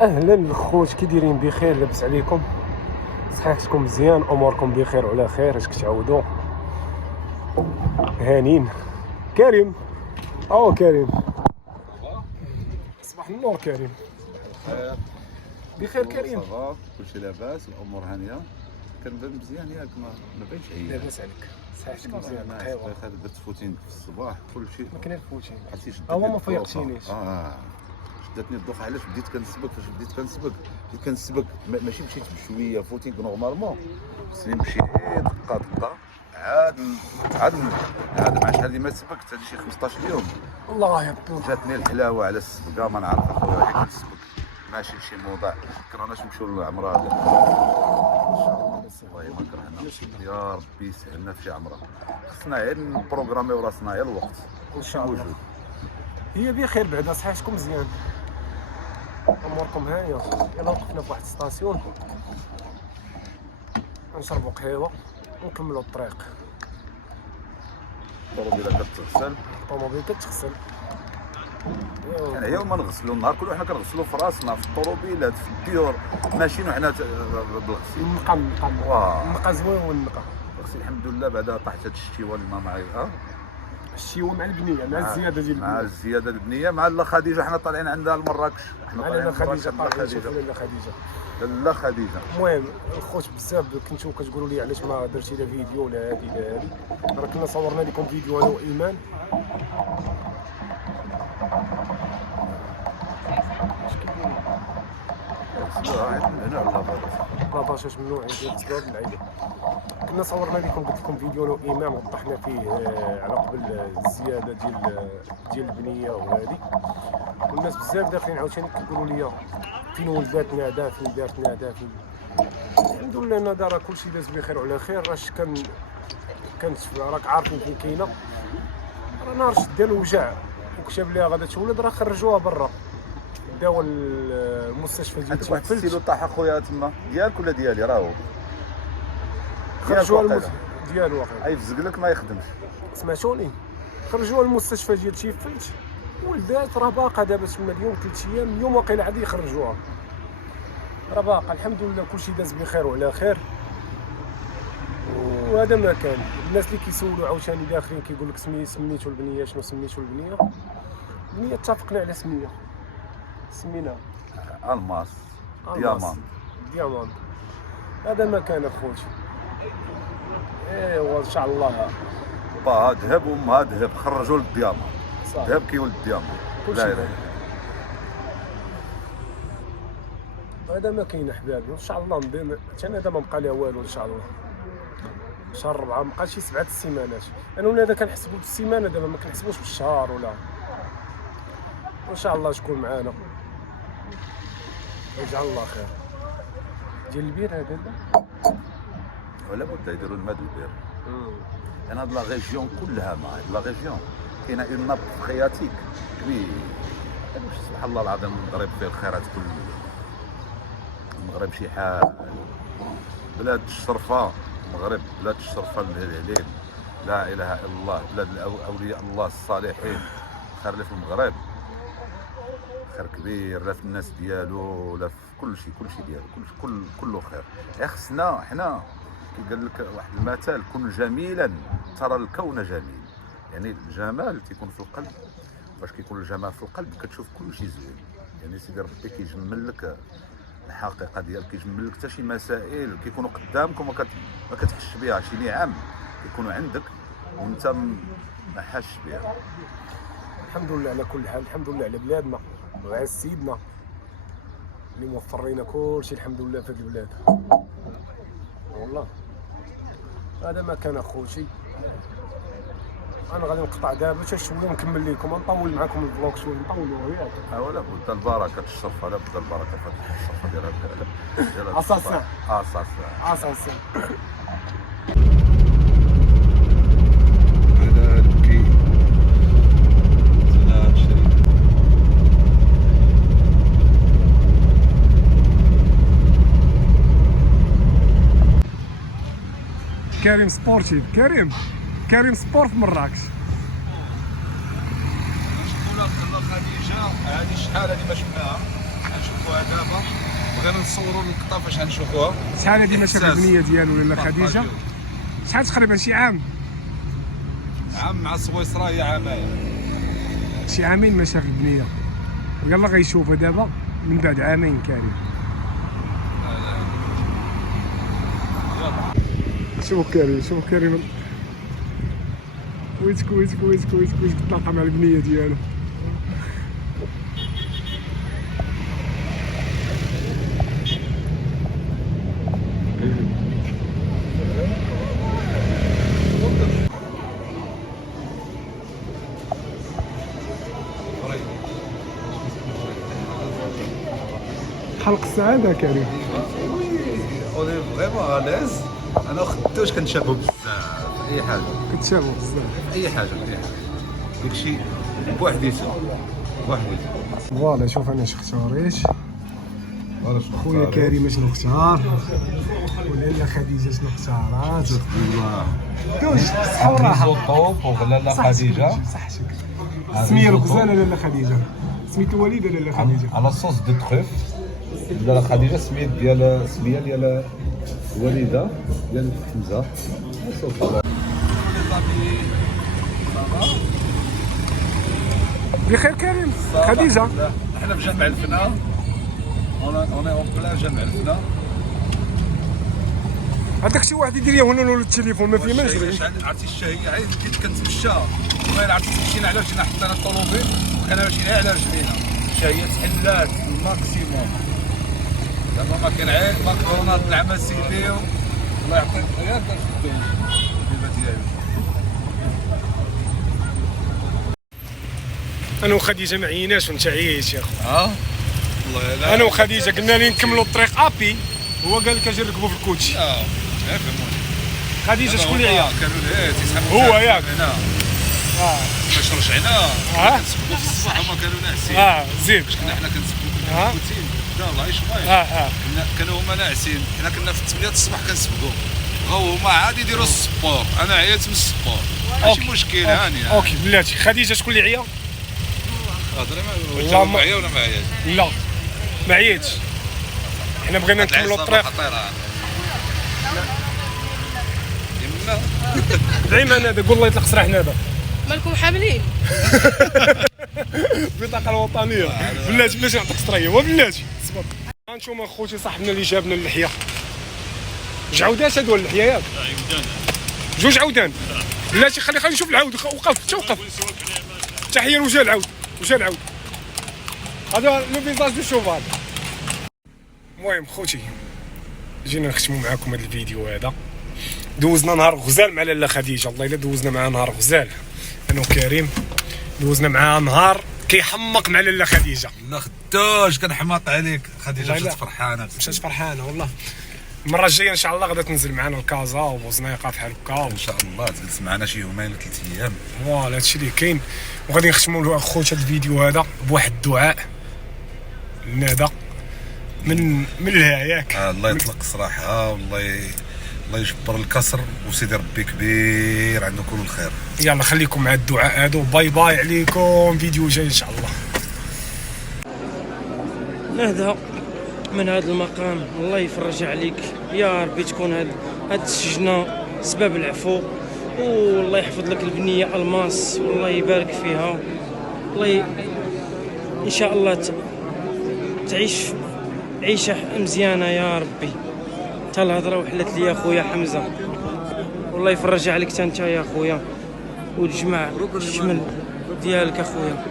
اهلا الخوت، كي دايرين؟ بخير؟ لاباس عليكم؟ صحتكم مزيان؟ اموركم بخير وعلى خير؟ اش كتعاودوا؟ هانين؟ كريم، كريم، صباح النور كريم. الخير. بخير كريم؟ صافا كلشي لاباس، الامور هانيه. كنبان مزيان ياك؟ ما بانش عيان. لاباس عليك؟ صحتك مزيان؟ انا قهوه؟ درت فوتين في الصباح كلشي. ما كاين الفوتين؟ حسيت هو شدتني ما الدوخه. فيقتينيش. شدتني الدوخه. علاش بديت كنسبك؟ فاش بديت كنسبك ماشي مشيت بشويه فوتين نورمالمون. خصني نمشي دقه دقه. عاد عاد عاد مع شحال ما سبكت، هادي شي 15 يوم. الله يا بو. جاتني الحلاوه على السبكه، ما نعرف اخويا غير كنسبك. ماشي لشي موضوع. كرهناش نمشيو للعمره. والله ما كرهنا. يا ربي يسهلنا في شي عمره. خصنا غير نبروغراميو راسنا غير الوقت. ان شاء الله. موجود. هي بخير بعدا؟ صحتكم مزيان؟ اموركم هانيه؟ يلا وقفنا في واحد ستاسيون نشربوا قهيوه ونكملوا الطريق. الطوموبيله كتغسل. الطوموبيل كتغسل. يعني يوم ما نغسلوا النهار كله حنا كنغسلوا في راسنا، في الطوموبيلات، في الديور، ماشيين وحنا بالغسيل. النقا زوين، والنقا الغسيل الحمد لله. بعدا طاحت هاد الشتيوه اللي ما معايا. الشيوه مع البنيه، مع الزياده ديال مع البنيه. الزياده البنيه، مع لا خديجه. حنا طالعين عندها لمراكش. حنا طالعين لا خديجه، لا خديجه. لا خديجه. لا خديجه. المهم الخوت بزاف كنتو كتقولوا لي علاش ما درتي لا فيديو لا هادي لا هادي. راه كنا صورنا لكم فيديو انا وايمان. هنا على لاباطاش من نوع ديال السباب اللعيبه. كنا صورنا لكم، قلت لكم فيديو انا وايمان وضحنا فيه على قبل الزياده ديال البنيه وهادي. والناس بزاف داخلين عاوتاني كيقولوا لي فين ولداتنا هذا، فين دارتنا هذا، فين. الحمد لله انا دار كلشي داز بخير وعلى خير. راش كانت راك عارفين فين كاينه. راه نهار شد الوجع وكتب ليها غادا تولد، راه خرجوها برا، داو المستشفى ديال عندك واحد تيفلت. السيلو طاح اخويا تما، ديالك ولا ديالي؟ راهو خرجوها ديالو واقيلا. يفزق لك ما يخدمش. سمعتوني؟ خرجوها المستشفى ديال تيفلت. ولدات راه باقا دابا تما اليوم 3 ايام، اليوم واقيلا عاد يخرجوها. راه باقا الحمد لله كلشي داز بخير وعلى خير. وهذا ما كان. الناس اللي كيسولوا عاوتاني داخلين كيقول لك سميتو البنيه، شنو سميتو البنيه؟ البنيه اتفقنا على سميه، سميناها الماس. ديامون. هذا ما كان اخوتي. ايوا ان شاء الله. با ذهب وامها ذهب، خرجوا للديامون. صافي. ذهب كيولد الديامون. كلشي ذهب. هذا ما كاين احبابي. ان شاء الله نضيم حتى هذا ما بقى لها والو. ان شاء الله شهر 4 بقى شي 7 السيمانات. انا ولا هذا كنحسبوا بالسيمانه، دابا ما كنحسبوش بالشهر ولا. وان شاء الله تكون معانا، يجعل الله خير. ديال البير هذا ولا بد يديروا الماء البير. انا هاد لا ريجيون كلها معايا. لا ريجيون كاينه اون ناب فرياتيك كبير. سبحان الله العظيم، المغرب فيه الخيرات كلها. المغرب شي حال. بلاد الشرفه المغرب، بلاد الشرفه الهليل، لا اله الا الله. بلاد اولياء الله الصالحين. خير اللي في المغرب خير كبير، لا في الناس ديالو لا في كل شيء ديالو، كله خير. يا خصنا حنا قال لك واحد المثال: كن جميلا ترى الكون جميل. يعني الجمال تيكون في القلب. فاش كيكون الجمال في القلب كتشوف كل شيء زوين. يعني سيدي ربي كيجمل لك الحقيقه ديالك، كيجمل لك حتى شي مسائل كيكونوا قدامك وما كتحسش بها. شي نعم كيكونوا عندك وانت ما حاسش بها. الحمد لله على كل حال. الحمد لله على بلادنا وعلى سيدنا اللي موفر لنا كلشي. الحمد لله في هذه البلاد والله. هذا ما كان اخوتي. انا غادي نقطع دابا حتى شويه نكمل لكم، نطول معكم الفلوق شويه، نطولوا ياك. ولا بد البركه الشرفه، لا بد البركه في الشرفه ديال اساسا اساسا. كريم سبورتيف. كريم سبور في مراكش. شكون لا خديجه هذه شحال هذه ما شفناها. نشوف نشوفوها دابا، بغينا نصوروا اللقطه فاش غنشوفوها. شحال هذه ما شاف البنيه ديالو لاله خديجه؟ شحال تقريبا شي عام؟ عام مع سويسرا هي عامين. شي عامين ما شاف البنيه، يلا غيشوفها دابا من بعد عامين كامل. شوف كريم، شوف كريم، ويتك ويتك ويتك ويتك ويتك تلاقى مع البنيه ديالو. حلق السعاده كريم. اوني فريمون اليز، انا خدتوش كنشافو بزاف اي حاجه، كتشافو بزاف اي حاجه اي حاجه، داكشي بوحديته بوحديته. فوالا شوف انا شنو اختاريت، فوالا شنو خويا كريم شنو اختار، ولاله خديجه شنو اختارات. الله دوز صحه وراحه. زوطوب ولاله خديجه صحتك. سميه ركزانه لاله خديجه، سميت الوالده لاله خديجه. على صوص دو تخيف. لاله خديجه سميه ديال الوالده ديال حمزه. بخير كريم. خديجه احنا في جامع الفنا، اوني اون بلان جامع الفنا. هذاك شي واحد يدير لي هنا ولا التليفون ما فيه ما نجري. عرفتي الشهيه عاد كنت كنتمشى، المهم عرفتي مشينا على وجهنا حطينا الطوموبيل بقينا ماشيين على رجلينا، الشهيه تحلات الماكسيموم. دابا ما كان عاد ماكرونات العماسيلي الله يعطيك غير دار الدوش البيبه ديالي. انا وخديجه ما عيناش وانت عييت يا اخو. والله لا انا وخديجه قلنا لي نكملوا الطريق ابي، هو قال لك اجي نركبوا في الكوتشي. فهموني. خديجه شكون اللي عيا؟ كانوا تيسحبوا هو ياك. هنا باش رجعنا كنسبقوا في الصباح هما كانوا ناعسين. زيد. كنا حنا كنسبقوا الكوتين لا والله شويه. كانوا هما ناعسين، حنا كنا في 8 الصباح كنسبقوا، هما عادي يديروا السبور، انا عييت من السبور ماشي مشكل هاني. اوكي بلاتي. خديجه شكون اللي عيا؟ هضري ما عيا ولا ما عياش؟ لا ما عييتش، حنا بغينا نكملوا الطريق. يمنا دعيما هذا قول الله يطلق سراحنا هذا. مالكم حاملين؟ البطاقه الوطنيه بلاتي بلاتي نعطيك سطريه وبلاتي صبر. هانتوما اخوتي صاحبنا اللي جابنا اللحيه، جوج عودات هادو اللحيه ياك؟ جوج عودان. بلاتي خلي نشوف العود. وقف توقف. تحيه لوجه العود، وجه العود هذا لو فيزاج دو شوفال. المهم خوتي جينا نختموا معكم هذا الفيديو هذا. دوزنا نهار غزال مع لاله خديجه، الله الا دوزنا معها نهار غزال انا وكريم. دوزنا معها نهار كيحمق مع لاله خديجه. لا خداش كنحماق عليك. خديجه مشات فرحانه، مشات فرحانه والله. المره الجايه ان شاء الله غادا تنزل معنا لكازا وبوزنيقه بحال هكا ان شاء الله تجلس معنا شي يومين ولا 3 ايام. فوالا هادشي اللي كاين. وغادي نختموا اخوتي هذا الفيديو هذا بواحد الدعاء هذا من لها ياك. الله يطلق الصراحه والله الله يجبر الكسر وسيدي ربي كبير عنده كل الخير. يلا خليكم مع الدعاء هذا وباي باي عليكم. فيديو جاي ان شاء الله. نهدى من هذا المقام، الله يفرج عليك يا ربي، تكون هاد السجنه سبب العفو، والله يحفظ لك البنيه الماس والله يبارك فيها. الله ان شاء الله تعيش عيشه مزيانه يا ربي. تا الهضره وحلت لي يا خويا حمزه، والله يفرج عليك انت يا خويا وتجمع الشمل ديالك اخويا.